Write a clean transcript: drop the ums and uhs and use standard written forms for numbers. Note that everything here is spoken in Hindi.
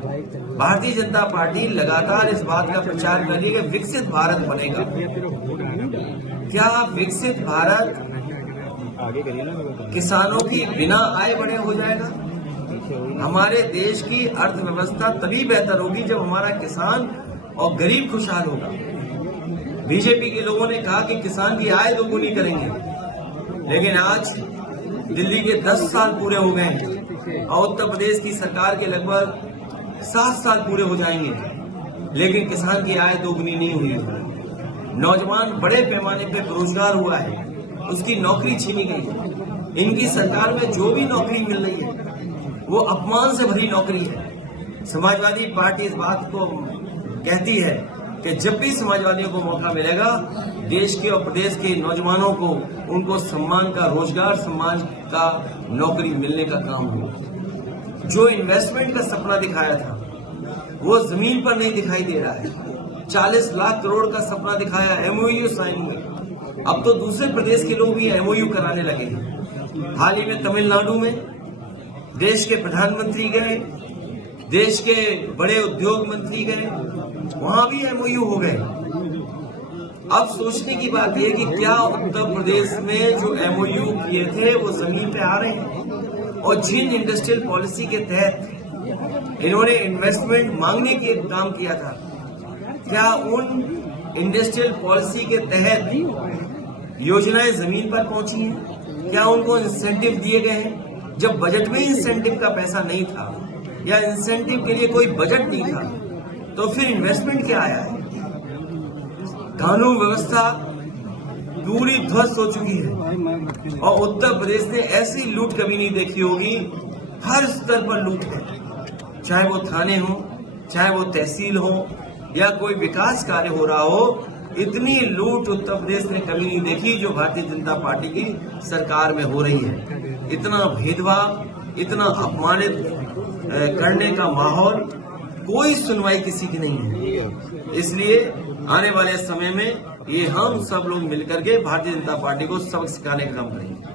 भारतीय जनता पार्टी लगातार इस बात का प्रचार कर रही है कि विकसित भारत बनेगा। क्या विकसित भारत किसानों की बिना आय बढ़े हो जाएगा? हमारे देश की अर्थव्यवस्था तभी बेहतर होगी जब हमारा किसान और गरीब खुशहाल होगा। बीजेपी के लोगों ने कहा कि किसान की आय दोगुनी करेंगे, लेकिन आज दिल्ली के 10 साल पूरे हो गए हैं और उत्तर प्रदेश की सरकार के लगभग 7 साल पूरे हो जाएंगे, लेकिन किसान की आय दोगुनी नहीं हुई है। नौजवान बड़े पैमाने पे बेरोजगार हुआ है, उसकी नौकरी छीनी गई है। इनकी सरकार में जो भी नौकरी मिल रही है वो अपमान से भरी नौकरी है। समाजवादी पार्टी इस बात को कहती है कि जब भी समाजवादियों को मौका मिलेगा, देश के और प्रदेश के नौजवानों को उनको सम्मान का रोजगार, सम्मान का नौकरी मिलने का काम हो। जो इन्वेस्टमेंट का सपना दिखाया था वो जमीन पर नहीं दिखाई दे रहा है। 40 लाख करोड़ का सपना दिखाया, एमओयू साइन हुए, अब तो दूसरे प्रदेश के लोग भी एमओयू कराने लगे हैं। हाल ही में तमिलनाडु में देश के प्रधानमंत्री गए, देश के बड़े उद्योग मंत्री गए, वहां भी एमओयू हो गए। अब सोचने की बात यह कि क्या उत्तर प्रदेश में जो एमओयू किए थे वो जमीन पे आ रहे हैं? और जिन इंडस्ट्रियल पॉलिसी के तहत इन्होंने इन्वेस्टमेंट मांगने के काम किया था, क्या उन इंडस्ट्रियल पॉलिसी के तहत योजनाएं जमीन पर पहुंची हैं? क्या उनको इंसेंटिव दिए गए हैं? जब बजट में इंसेंटिव का पैसा नहीं था या इंसेंटिव के लिए कोई बजट नहीं था, तो फिर इन्वेस्टमेंट क्या आया है? कानून व्यवस्था पूरी ध्वस्त हो चुकी है और उत्तर प्रदेश ने ऐसी लूट कभी नहीं देखी होगी। हर स्तर पर लूट है, चाहे वो थाने हो, चाहे वो तहसील हो या कोई विकास कार्य हो रहा हो। इतनी लूट उत्तर प्रदेश ने कभी नहीं देखी जो भारतीय जनता पार्टी की सरकार में हो रही है। इतना भेदभाव, इतना अपमानित करने का माहौल, कोई सुनवाई किसी की नहीं है। इसलिए आने वाले समय में ये हम सब लोग मिलकर के भारतीय जनता पार्टी को सबक सिखाने का काम करेंगे।